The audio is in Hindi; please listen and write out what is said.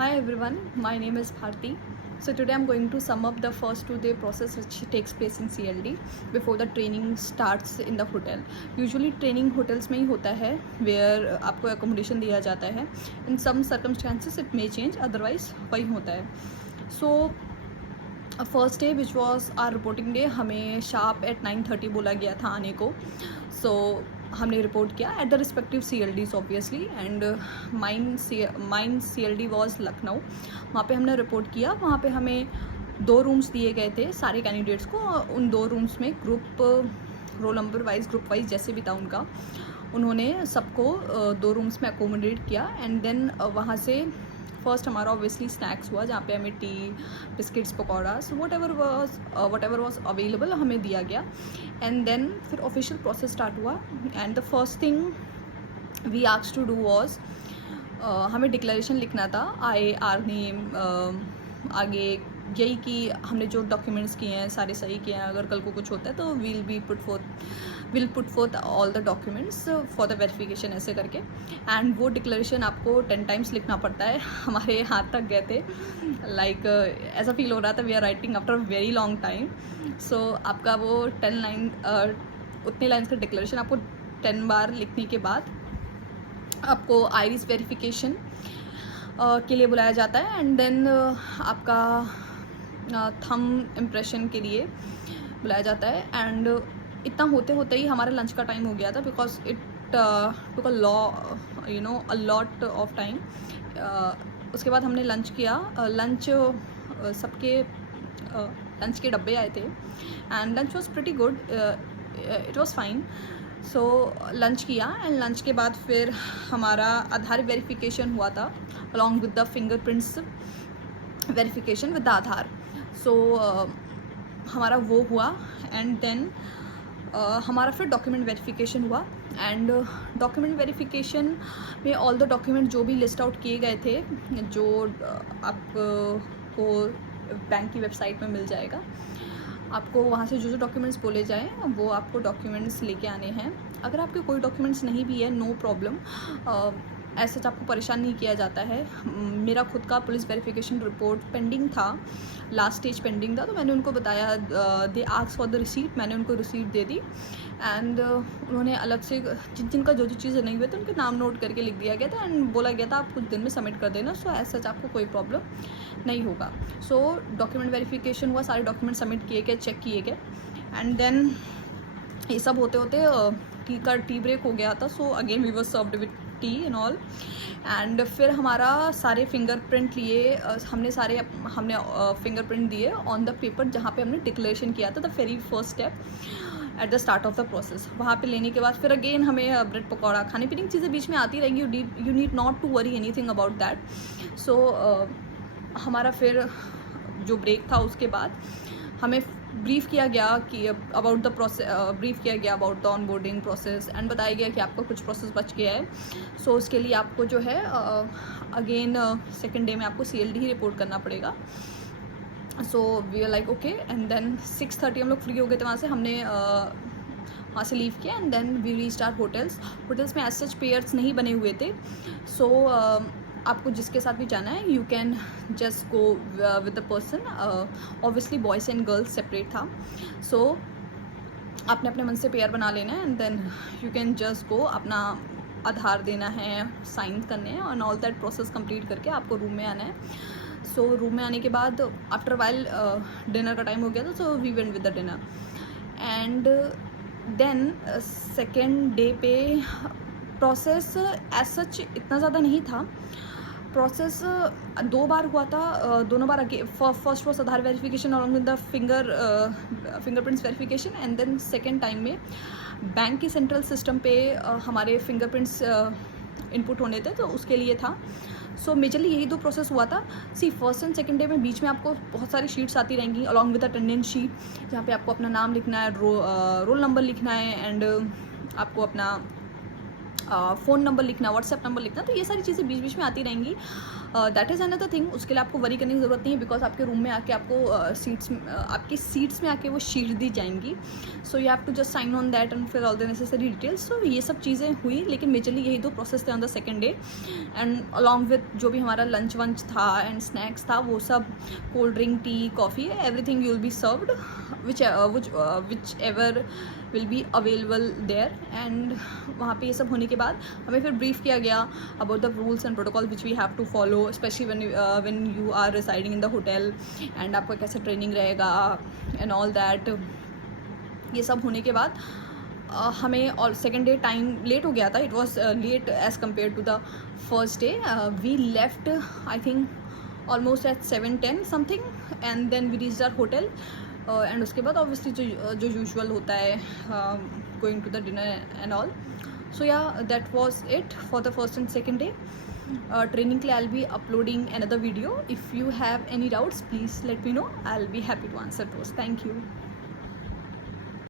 Hi everyone, my name is Bharti. So today I'm going to sum up the first 2 day process which takes place in CLD before the training starts in the hotel. Usually training hotels में ही होता है where आपको accommodation दिया जाता है. In some circumstances it may change, otherwise वही होता है. So first day which was our reporting day, हमें शार्प एट 9:30 बोला गया था आने को. सो हमने रिपोर्ट किया at the respective CLDs obviously, and mine CLD was Lucknow. वहाँ पे हमने रिपोर्ट किया. वहाँ पे हमें 2 रूम्स दिए गए थे सारे कैंडिडेट्स को. उन 2 रूम्स में group roll number wise, group wise जैसे भी था उनका, उन्होंने सबको 2 रूम्स में अकोमोडेट किया. एंड देन वहाँ से फर्स्ट हमारा ऑब्वियसली स्नैक्स हुआ, जहाँ पे हमें tea, biscuits, pakora, so whatever was available हमें दिया गया. एंड देन फिर ऑफिशियल प्रोसेस स्टार्ट हुआ. And the first thing we asked to do was, हमें डिक्लेरेशन लिखना था. आर नेम, आगे यही कि हमने जो डॉक्यूमेंट्स किए हैं सारे सही किए हैं. अगर कल को कुछ होता है तो will put fourth all the documents for the verification, ऐसे करके. एंड वो डिक्लेरेशन आपको 10 टाइम्स लिखना पड़ता है. हमारे हाथ तक गए थे, लाइक ऐसा फील हो रहा था we are writing after very long time. So आपका वो 10 लाइन, उतने लाइन्स का डिक्लेरेशन आपको 10 बार लिखने के बाद आपको आइरिस वेरिफिकेशन के लिए बुलाया जाता है. एंड देन आपका थंब इम्प्रेशन के लिए बुलाया जाता है. एंड इतना होते होते ही हमारा लंच का टाइम हो गया था, because it took a lot of time. उसके बाद हमने लंच किया. लंच सबके लंच के डब्बे आए थे and lunch was pretty good, it was fine. So lunch किया एंड लंच के बाद फिर हमारा आधार वेरिफिकेशन हुआ था along with the fingerprints verification with the Aadhaar. So हमारा वो हुआ. एंड देन हमारा फिर डॉक्यूमेंट वेरिफिकेशन हुआ. एंड डॉक्यूमेंट वेरिफिकेशन में ऑल द डॉक्यूमेंट जो भी लिस्ट आउट किए गए थे, जो आपको बैंक की वेबसाइट में मिल जाएगा, आपको वहाँ से जो डॉक्यूमेंट्स बोले जाएँ वो आपको डॉक्यूमेंट्स लेके आने हैं. अगर आपके कोई डॉक्यूमेंट्स नहीं भी है, नो प्रॉब्लम, ऐसे आपको परेशान नहीं किया जाता है. मेरा खुद का पुलिस वेरिफिकेशन रिपोर्ट पेंडिंग था, लास्ट स्टेज पेंडिंग था, तो मैंने उनको बताया, they ask for the receipt. मैंने उनको रिसीट दे दी. एंड उन्होंने अलग से जिनका जो चीज़ें नहीं हुए थे उनके नाम नोट करके लिख दिया गया था. एंड बोला गया था आप कुछ दिन में सबमिट कर देना. सो ऐसा आपको कोई प्रॉब्लम नहीं होगा. सो डॉक्यूमेंट वेरिफिकेशन हुआ, सारे डॉक्यूमेंट सबमिट किए गए, चेक किए गए. एंड देन ये सब होते होते टी ब्रेक हो गया था. So again we were served with tea and all. And फिर हमारा सारे फिंगरप्रिंट लिए, हमने फिंगरप्रिंट दिए ऑन द पेपर जहाँ पे हमने डिक्लेरेशन किया था, the very first step at the start of the process. वहाँ पे लेने के बाद फिर अगेन हमें ब्रेड पकौड़ा, खाने पीने की चीज़ें बीच में आती रहेंगी. You need not to worry anything about that. So हमारा फिर जो ब्रेक था उसके बाद हमें ब्रीफ किया गया कि अबाउट द प्रोसेस, ब्रीफ किया गया about the onboarding process. And बताया गया कि आपका कुछ प्रोसेस बच गया है. सो उसके लिए आपको जो है अगेन सेकेंड डे में आपको CLD ही रिपोर्ट करना पड़ेगा. So we are like okay. And then 6:30 हम लोग फ्री हो गए थे वहाँ से. हमने वहाँ से लीव किया. And then we reached our hotels में एज सच पेयर्स नहीं बने हुए थे. सो आपको जिसके साथ भी जाना है you can just go with the person. Obviously boys and girls separate था. सो आपने अपने मन से पेयर बना लेना है. And then you can just go, अपना आधार देना है, साइन करने हैं, और ऑल दैट प्रोसेस कंप्लीट करके आपको रूम में आना है. सो रूम में आने के बाद आफ्टर वाइल डिनर का टाइम हो गया था. So we went with the dinner. And then second day पे प्रोसेस एज सच इतना ज़्यादा नहीं था. प्रोसेस 2 बार हुआ था. दोनों बार first was Aadhaar verification along with the fingerprints verification. And then second time में बैंक के सेंट्रल सिस्टम पे हमारे फिंगरप्रिंट्स इनपुट होने थे, तो उसके लिए था. सो मेजरली यही 2 प्रोसेस हुआ था. फर्स्ट एंड सेकेंड डे में बीच में आपको बहुत सारी शीट्स आती रहेंगी अलॉन्ग विद अटेंडेंस शीट, जहाँ पे आपको अपना नाम लिखना है, रोल नंबर लिखना है, एंड आपको अपना फ़ोन नंबर लिखना, व्हाट्सएप नंबर लिखना, तो ये सारी चीज़ें बीच बीच में आती रहेंगी. That is another thing. उसके लिए आपको वरी करने की ज़रूरत नहीं है, बिकॉज आपके रूम में आके आपको आपकी सीट्स में आके वो शीट दी जाएंगी. So you have to just sign on that and fill all the necessary details. So ये सब चीज़ें हुई, लेकिन मेजरली यही 2 प्रोसेस थे on the second day. And along with जो भी हमारा लंच वंच था एंड स्नैक्स था, वो सब cold drink, tea, coffee, everything you will be served whichever will be available there. And वहाँ पे ये सब होने के बाद हमें फिर ब्रीफ किया गया about the rules and protocol which we have to follow, specially when you are residing in the hotel, and आपका कैसे ट्रेनिंग रहेगा एंड ऑल दैट. ये सब होने के बाद हमें और सेकेंड डे टाइम लेट हो गया था. It was late as compare to the first day. We left I think almost at 7:10 something, and then we reached our hotel. एंड उसके बाद ऑब्वियसली जो यूजुअल होता है, going to the dinner and all. So yeah that was it for the first and second day. Training के लिए I will be uploading another video. If you have any doubts, please let me know. I'll be happy to answer those. Thank you.